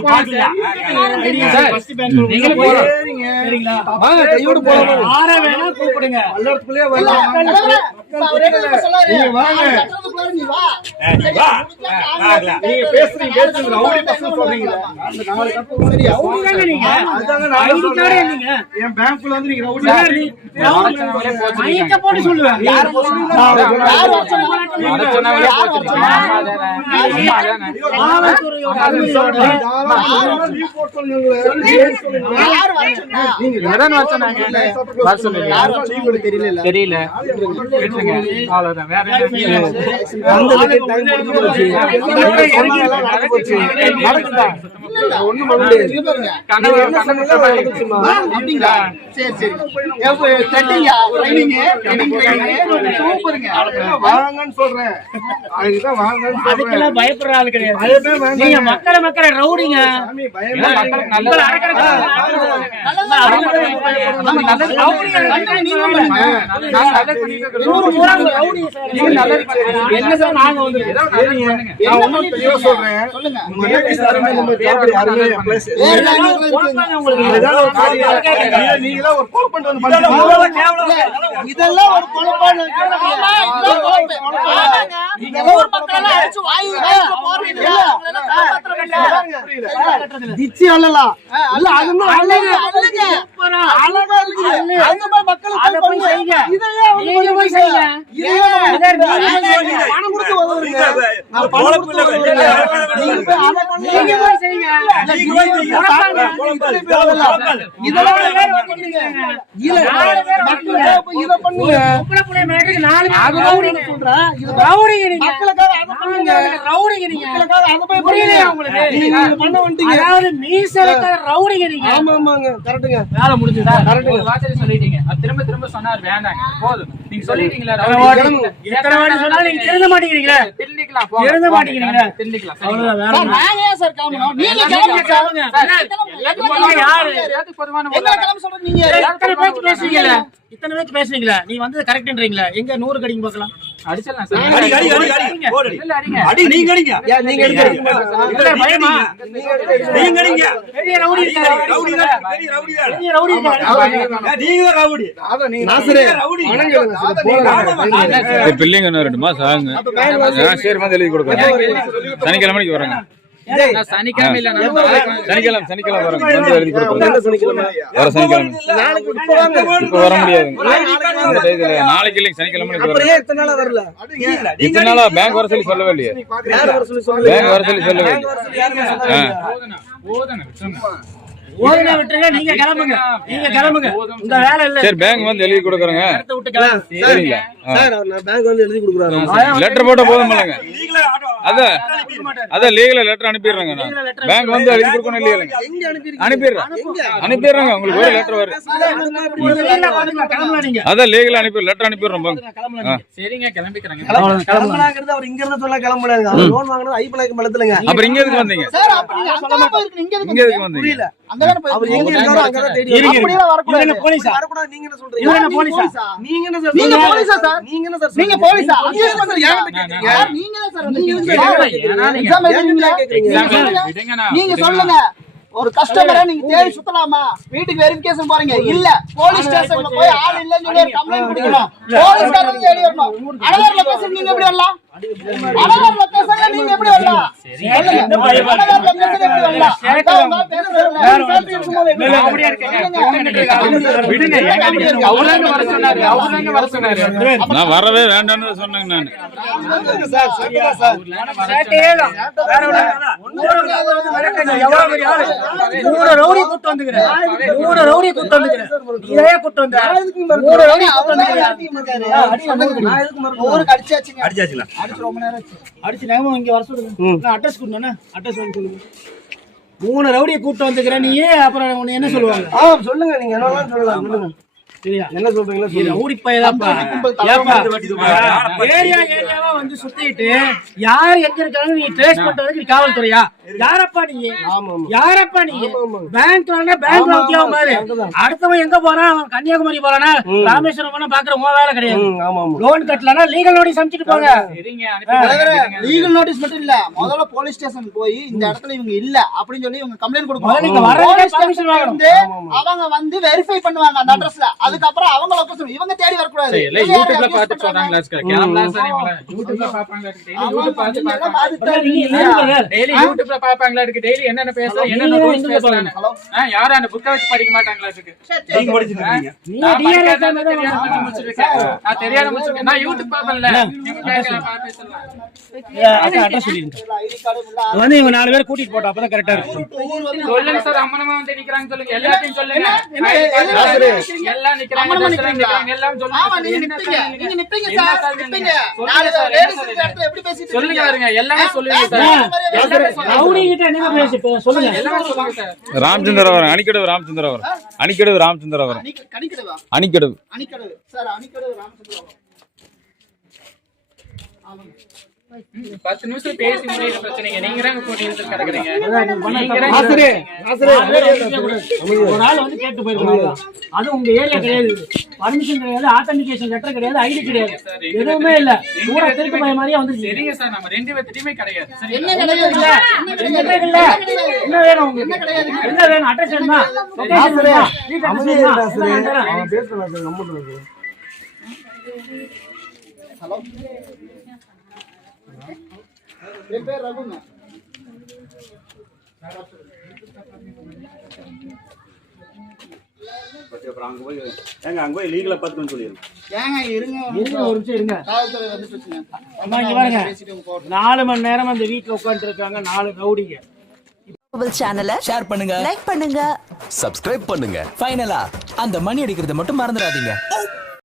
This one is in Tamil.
போலாம். கையோடு போலாம். யாரை வேணா கூப்பிடுங்க. போட்டு சொல்லுவேன். தெரியல ஒண்ணும் பண்ண. வாங்கன்னு சொல்றேன் அதுக்குதான் வாங்கன்னு அதுக்கெல்லாம் பயப்படுற ஆள் கிடையாது. நீங்க மக்களை மக்களை ரவுடிங்க நல்லது. என்ன சார் நாங்க இதெல்லாம் ஒரு. திச்சி அது இன்னும் அழகு, இருக்குது. அந்த மாதிரி மக்களுக்கு போய். செய்யுங்க. இதையே நீங்க போய் செய்யுங்க. இதையே. பணம் கொடுத்து உதவுறீங்க. நான் பணம் கொடுத்து உதவுறீங்க. நீங்க போய். நீங்க செய்யுங்க. இதெல்லாம் நாலு பேர் வந்துருங்க. இல்ல, நாலு பேர் மக்களுக்காக போய் இதை பண்ணுங்க. பொம்பளை புள்ளைய மிரட்டுறதுக்கு நாலு பேர் அதுதான் ரவுடிங்க. நான் சொல்றேன். இது ரவுடிங்க நீங்க. மக்களுக்காக அதை பண்ணுங்க. நாங்க ரவுடிங்க நீங்க. மக்களுக்காக அதை போய் புரியலையா பண்ணுங்க. உங்களுக்கு? நீங்க இதை பண்ண வந்துட்டீங்க. அதாவது மீசலுக்கு ரவுடிங்க நீங்க. ஆமா ஆமாங்க கரெக்டுங்க வேலை முடிஞ்சுதா? ஒரு வார்த்தை சொல்லிட்டீங்க அது திரும்ப திரும்ப சொன்னார் வேண்டாங்க போதும் நீங்க சொல்லிட்டீங்களா இத்தனை வாட்டி- இத்தனை வாட்டி சொன்னாலும் நீங்க திருந்த மாட்டேங்கிறீங்களே. நாங்க ஏன் சார்? நீங்க சார். யாரு? கிளம்ப நீங்க இத்தனை பேச்சு பேசுறீங்களே. இத்தனை பேச்சு பேசுறீங்களா? நீ வந்து கரெக்ட்ன்றீங்களா எங்க நூறு கடிங்க பார்க்கலாம் இன்னும் ரெண்டு மாசம் ஆகுங்க. சரி வந்து எழுதி கொடுக்குறேன். சனிக்கிழமைக்கு வரேங்க சனிக்கிழமை சனிக்கிழமை சனிக்கிழமை வரேங்க வந்து எழுதி? வர சனிக்கிழமை. நாளைக்கு இப்ப வர முடியாது. நாளைக்கு இல்லைங்க சனிக்கிழமை வரல? நீங்க- இத்தனை நாளா பேங்க் வர சொல்லி சொல்லவே இல்லையே? பேங்க் வர சொல்லி சொல்லவே பேங்க் ஓதுனா விட்டுருங்க நீங்க கிளம்புங்க நீங்க கிளம்புங்க. இந்த வேலை இல்ல. சரி பேங்க் வந்து எழுதி கொடுக்குறேங்க. இடத்த விட்டு கிளம்பு. சரிங்களா சார், அவர் நான் பேங்க் வந்து எழுதி கொடுக்குறாரு. லெட்டர் போட்டா போதும் இல்லைங்க. அதான் அதான் லீகல லெட்டர் அனுப்பிடுறேங்க நான். பேங்க் வந்து எழுதி கொடுக்கணும் இல்லையா? அனுப்பிடுறேன்? அனுப்பிடுறேங்க. உங்களுக்கு ஒரு லெட்டர் வரும். அதான் லீகல் அனுப்பி லெட்டர் அனுப்பிடுறோம் போங்க. கிளம்பலாம் நீங்க. சரிங்க கிளம்பிக்கிறேங்க. கிளம்பலாங்கிறது அவர் இங்க இருந்து சொல்ல கிளம்பலாங்க. loan வாங்கினது ஐம்பதாயிரம் பழத்துலங்க. அப்புறம் இங்க எதுக்கு வந்தீங்க? சார் அப்ப நீங்க அங்கதான் போயிருக்கீங்க. இங்க எதுக்கு எதுக்கு வந்தீங்க? நீங்க சொல்லுங்க. ஒரு கஸ்டமரை நீங்க தேடி சுத்தலாமா வீட்டுக்கு வெரிஃபிகேஷன் போறீங்க இல்ல போலீஸ் ஸ்டேஷன்ல போய் ஆள் இல்லன்னு சொல்லி ஒரு கம்ப்ளைண்ட் கொடுக்கணும் போலீஸ்காரங்க தேடி வரணும் அனதர் லொகேஷன் நீங்க எப்படி வரலாம் நீங்க எப்படி வரலாம் வர வர நான் வரவே வேண்டாம்னு சொன்னேங்க நான் நூறு ரவுடி கூட்டு வந்துக்கிறேன். நூறு ரவுடி கூட்டு வந்துக்கிறேன். நீயே கூட்டு வந்த. நூறு ரவுடி கூட்டு வந்துக்கிறேன். அடிச்சாச்சுங்க அடிச்சாச்சுங்களா? அடிச்சு ரொம்ப நேரம் ஆச்சு. அடிச்சு நேரமா இங்க வர சொல்லுங்க. நான் அட்ரஸ் கொடுத்தோன்னே. அட்ரஸ் வாங்கி சொல்லுங்க. மூணு ரவுடியை கூட்டு வந்துக்கிறேன். நீ அப்புறம் உன்னை என்ன சொல்லுவாங்க? ஆ, சொல்லுங்க. நீங்க என்னெல்லாம் சொல்லலாம் சொல்லுங்க. என்ன சொல்றீங்களோ ரவுடி பையதாப்பா ஏரியா ஏரியாவா வந்து சுத்திட்டு யார் எங்க இருக்காங்க நீ ட்ரேஸ் பண்றதுக்கு நீ காவல்துறையா? யாரப்பா நீ? ஆமா ஆமா. யாரப்பா நீ? ஆமா, ஆமா. பேங்க் பேங்க் உத்தியோகம் பாரு அங்கதான். அடுத்தவன் எங்க போறான்? அவன் கன்னியாகுமரி போறானா. ராமேஸ்வரம் போனா பாக்குற உன் வேலை கிடையாது. ம், ஆமா ஆமா. லோன் கட்டலனா லீகல் நோட்டீஸ் அனுப்பிச்சிட்டு போங்க. லீகல் நோட்டீஸ் மட்டும் இல்ல. முதல்ல போலீஸ் ஸ்டேஷன் போய் இந்த இடத்துல இவங்க இல்ல அப்படின்னு சொல்லி இவங்க கம்ப்ளைண்ட் கொடுக்கணும். அவங்க வந்து வெரிஃபை பண்ணுவாங்க அந்த அட்ரஸ்ல அதுக்கப்புறம் அவங்க லொகேஷன் இவங்க தேடி வரக்கூடாது. யூடியூப்ல பார்த்து கேமரா இவங்கள யூடியூப்ல பார்ப்பாங்க. டெய்லி யூடியூப்ல பாப்பாங்களா இருக்கு டெய்லி என்னென்ன பேசுறோம் என்னென்ன ரூல்ஸ் பேசுறாங்க யாரும் அந்த புக்கை வச்சு படிக்க மாட்டாங்களா இருக்கு நீங்க படிச்சுட்டு இருக்கீங்க நீ நான் தெரியாத முடிச்சிருக்கேன். நான் யூடியூப் பார்ப்பேன்ல. நீங்க கேட்கல, பா- பேசலாம். அட்ரஸ் சொல்லிருங்க ஐடி கார்டு இல்ல வந்து இவங்க நாலு பேர் கூட்டிட்டு போட்டா அப்பதான் கரெக்டா இருக்கும் சொல்லுங்க சார், அம்மனமா வந்து நிக்கிறாங்க சொல்லுங்க. எல்லாத்தையும் சொல்லுங்க. எல்லாம் நிக்கிறாங்க, எல்லாம் சொல்லுங்க சொல்லுங்க? பாருங்க, எல்லாமே சொல்லுங்க சார். சார். ராமச்சந்திரவரம் அணிக்கடவு ராமச்சந்திரவரம் அணிக்கடவு ராமச்சந்திரவரம் அணிக்க- கணிக்கடவா? அணிக்கடவு. அணிக்கடவு. சார் அணிக்கடவு ராமச்சந்திரன் பத்து நிமிஷம் பேசி முடியிற பிரச்சனைங்க. நீங்க கிடக்குறீங்க. ஒரு ஆள் வந்து கேட்டு போயிருக்காங்க அது உங்க ஏரியா கிடையாது. பர்மிஷன் கிடையாது ஆத்தன்டிகேஷன் லெட்டர் கிடையாது ஐடி கிடையாது. எதுவுமே இல்ல. பூரா திருட்டு பய மாதிரியே வந்துருச்சு. சரிங்க சார் நம்ம ரெண்டு பேர்த்திட்டையுமே கிடையாது. என்ன? கிடையாது? இல்ல. என்ன வேணும் உங்களுக்கு? என்ன வேணும்? அட்ரஸ் வேணுமா? ஹலோ? என் பேர் ரகுங்க அப்புறம் அங்க போய் ஏங்க அங்க போய் லீகலா பாத்துக்கணும்னு சொல்லிடுங்க ஏங்க இருங்க. ஒரு இருங்க ஒரு நிமிஷம் இருங்க. காவல்துறை வந்து பேசுங்க அம்மா, இங்க பாருங்க. பேசிட்டு உங்க போகட்டும். நாலு மணி நேரம் அந்த வீட்டுல உட்காந்துட்டு இருக்காங்க நாலு ரவுடிங்க சேனலை ஷேர் பண்ணுங்க. லைக் பண்ணுங்க. சப்ஸ்கிரைப் பண்ணுங்க. ஃபைனலா அந்த மணி அடிக்கிறத மட்டும் மறந்துடாதீங்க.